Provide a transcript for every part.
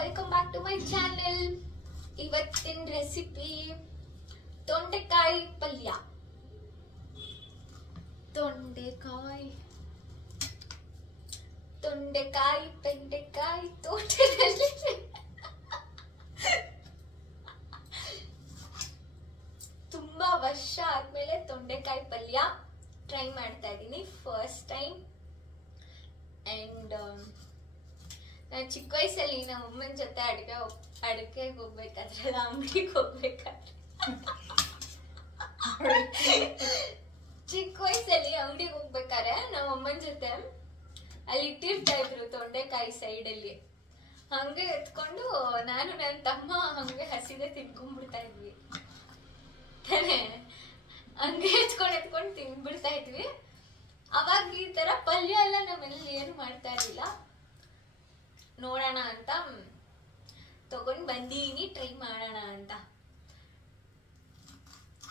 Welcome back to my channel. ಇವತ್ತಿನ recipe ತೊಂಡೆಕಾಯಿ ಪಲ್ಯ. ತೊಂಡೆಕಾಯಿ ಬೆಂಡೆಕಾಯಿ ತೋಟದಲ್ಲಿ ತುಂಬಾ ವರ್ಷ ಆದ್ಮೇಲೆ ತೊಂಡೆಕಾಯಿ ಪಲ್ಯ ಟ್ರೈ ಮಾಡ್ತಾ ಇದ್ದೀನಿ, ಫಸ್ಟ್ ಟೈಮ್. ಅಂಡ್ ನಾನು ಚಿಕ್ಕ ವಯಸ್ಸಲ್ಲಿ ನಮ್ಮ ಅಮ್ಮನ ಜೊತೆ ಅಡಿಕೆಗೆ ಹೋಗ್ಬೇಕಾದ್ರೆ, ಅಂಗಡಿಗೆ ಹೋಗ್ಬೇಕಾದ್ರೆ, ಚಿಕ್ಕ ವಯಸ್ಸಲ್ಲಿ ಅಂಗಡಿಗೆ ಹೋಗ್ಬೇಕಾದ್ರೆ ನಮ್ಮ ಅಮ್ಮನ ಜೊತೆ ಅಲ್ಲಿ ಇಟ್ಟಿರ್ತಾ ಇದ್ರು ತೊಂಡೆಕಾಯಿ ಸೈಡ್ ಅಲ್ಲಿ. ಹಂಗೆ ಎತ್ಕೊಂಡು ನಾನು ನನ್ನ ತಮ್ಮ ಹಂಗೆ ಹಸಿದೆ ತಿನ್ಕೊಂಡ್ಬಿಡ್ತಾ ಇದ್ವಿ ತಾನೆ. ಹಂಗೆ ಎತ್ಕೊಂಡು ತಿನ್ಬಿಡ್ತಾ ಇದ್ವಿ. ಅವಾಗ ಈ ತರ ಪಲ್ಯ ಎಲ್ಲ ನಮ್ಮಲ್ಲಿ ಏನು ಮಾಡ್ತಾ ಇರ್ಲಿಲ್ಲ. ನೋಡೋಣ ಅಂತ ತಗೊಂಡ್ ಬಂದೀನಿ, ಟ್ರೈ ಮಾಡೋಣ ಅಂತ.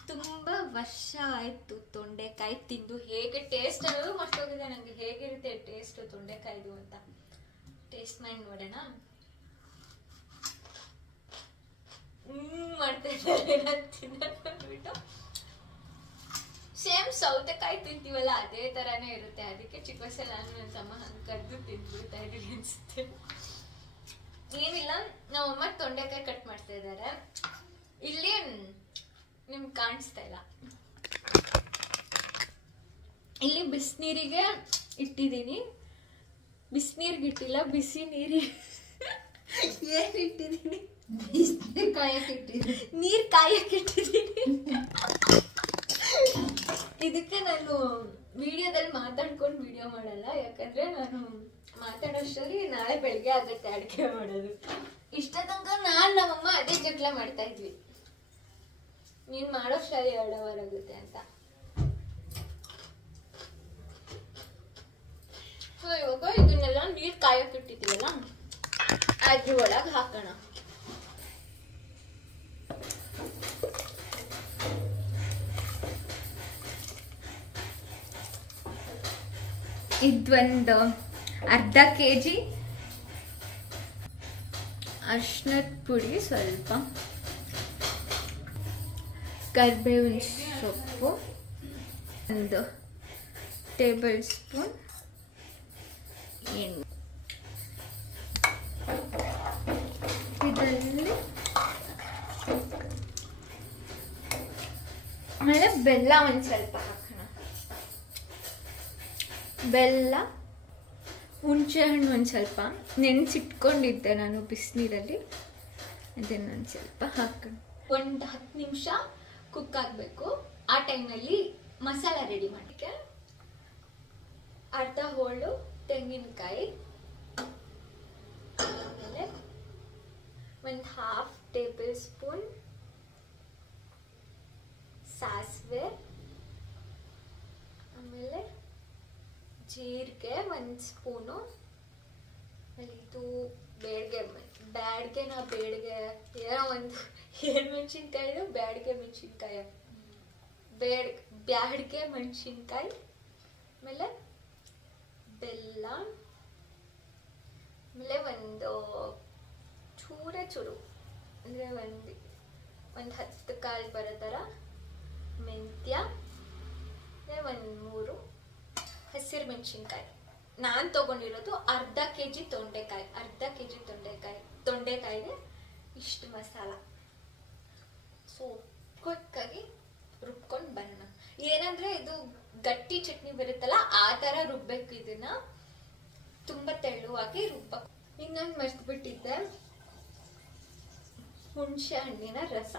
ತುಂಬಾ ವರ್ಷ ಆಯ್ತು ತೊಂಡೆಕಾಯಿ ತಿಂದು. ಹೇಗೆ ಟೇಸ್ಟ್ ಅನ್ನೋದು ಮರ್ತೋಗಿದೆ ನಂಗೆ, ಹೇಗಿರುತ್ತೆ ಟೇಸ್ಟ್ ತೊಂಡೆಕಾಯ್ದು ಅಂತ. ಟೇಸ್ಟ್ ಮಾಡಿ ನೋಡೋಣ. ಮಾಡ್ತಾ ಇದ್ದಾರೆ ತಿನ್ನೋದ್ಬಿಟ್ಟು. ಸೇಮ್ ಸೌತೆಕಾಯಿ ತಿಂತೀವಲ್ಲ ಅದೇ ತರಾನೇ ಇರುತ್ತೆ. ಅದಕ್ಕೆ ಚಿಕ್ಕ ವಯಸ್ಸಲ್ಲಿ ನಾನು ನನ್ನ ತಮ್ಮ ಹಂಗೆ ಕದ್ದು ತಿಂದ್ಬಿಡ್ತಾ ಇದೀವಿ ಅನ್ಸುತ್ತೆ. ಏನಿಲ್ಲ, ನಮ್ಮಮ್ಮ ತೊಂಡೆಕಾಯಿ ಕಟ್ ಮಾಡ್ತಾ ಇದ್ದಾರೆ. ಇಲ್ಲಿ ನಿಮ್ಗೆ ಕಾಣಿಸ್ತಾ ಇಲ್ಲ, ಇಲ್ಲಿ ಬಿಸಿನೀರಿಗೆ ಇಟ್ಟಿದ್ದೀನಿ. ಬಿಸಿನೀರಿಗೆ ಇಟ್ಟಿಲ್ಲ, ಬಿಸಿ ನೀರಿಗೆ ಏನ್ ಇಟ್ಟಿದ್ದೀನಿ? ಬಿಸಿನೀರ್ ಕಾಯಕ್ಕೆ ಇಟ್ಟಿದ್ದೀನಿ. ನೀರ್ ಕಾಯಕ್ಕೆ ಇಟ್ಟಿದ್ದೀನಿ. ಇದಕ್ಕೆ ನಾನು ವಿಡಿಯೋದಲ್ಲಿ ಮಾತಾಡ್ಕೊಂಡು ವಿಡಿಯೋ ಮಾಡಲ್ಲ, ಯಾಕಂದ್ರೆ ನಾನು ಮಾತಾಡೋಷ್ಟರಲ್ಲಿ ನಾಳೆ ಬೆಳಿಗ್ಗೆ ಆಗತ್ತೆ ಅಡಿಗೆ ಮಾಡೋದು. ಇಷ್ಟ ತನಕ ನಾನ್ ನಮ್ಮಮ್ಮ ಅದೇ ಜಗಳ ಮಾಡ್ತಾ ಇದ್ವಿ, ನೀನ್ ಮಾಡೋಷ್ಟರಲ್ಲಿ 2 ಅವರ್ ಆಗುತ್ತೆ ಅಂತ. ಸೊ ಇವಾಗ ಇದನ್ನೆಲ್ಲ ನೀರ್ ಕಾಯಕ್ಕೆ ಇಟ್ಟಿದ್ದೀವಲ್ಲ ಅದ್ರ ಒಳಗೆ ಹಾಕೋಣ. ಇದೊಂದು ಅರ್ಧ kg ಅರಿಶಿನದ ಪುಡಿ, ಸ್ವಲ್ಪ ಕರಿಬೇವಿನ ಸೊಪ್ಪು, 1 ಟೇಬಲ್ ಸ್ಪೂನ್ ಎಣ್ಣೆ. ಇದರಲ್ಲಿ ಆಮೇಲೆ ಬೆಲ್ಲ ಒಂದು ಸ್ವಲ್ಪ ಹಾಕೋಣ. ಬೆಲ್ಲ, ಹುಣಸೆ ಹಣ್ಣು ಒಂದು ಸ್ವಲ್ಪ ನೆನೆಸಿಟ್ಕೊಂಡಿದ್ದೆ ನಾನು ಬಿಸಿನೀರಲ್ಲಿ, ಅದನ್ನು ಒಂದು ಸ್ವಲ್ಪ ಹಾಕೋಣ. ಒಂದು 10 ನಿಮಿಷ ಕುಕ್ ಆಗಬೇಕು. ಆ ಟೈಮಲ್ಲಿ ಮಸಾಲ ರೆಡಿ ಮಾಡಲಿಕ್ಕೆ ಅರ್ಧ ಹೋಳು ತೆಂಗಿನಕಾಯಿ, ಆಮೇಲೆ 1/2 ಟೇಬಲ್ ಸ್ಪೂನ್ ಸಾಸಿವೆ, ಆಮೇಲೆ ಜೀರಿಗೆ 1 ಸ್ಪೂನು, ಆಮೇಲೆ ಇದು ಬ್ಯಾಡ್ಗೆ ಏನೋ ಒಂದು ಮೆಣಸಿನ್ಕಾಯಿ, ಬ್ಯಾಡ್ಗೆ ಮೆಣಸಿನ್ಕಾಯಿ, ಬ್ಯಾಡ್ಗೆ ಮೆಣಸಿನ್ಕಾಯಿ, ಆಮೇಲೆ ಬೆಲ್ಲ, ಆಮೇಲೆ ಒಂದು ಚೂರು ಅಂದರೆ ಒಂದು 10 ಕಾಳು ಬರೋ ಥರ ಮೆಂತ್ಯ, 1 3 ಹಸಿರು ಮೆಣಸಿನ್ಕಾಯಿ. ನಾನು ತಗೊಂಡಿರೋದು ಅರ್ಧ kg ತೊಂಡೆಕಾಯಿಗೆ ಇಷ್ಟು ಮಸಾಲ. ಸೊ ಕ್ವಿಕ್ಕಾಗಿ ರುಬ್ಕೊಂಡು ಬರೋಣ. ಏನಂದ್ರೆ ಇದು ಗಟ್ಟಿ ಚಟ್ನಿ ಬರುತ್ತಲ್ಲ ಆ ಥರ ರುಬ್ಬೇಕು, ಇದನ್ನ ತುಂಬ ತೆಳುವಾಗಿ ರುಬ್ಬಬೇಕು. ಇನ್ನೊಂದು ಮರ್ತ್ಬಿಟ್ಟಿದ್ದೆ, ಹುಣಸೆ ಹಣ್ಣಿನ ರಸ.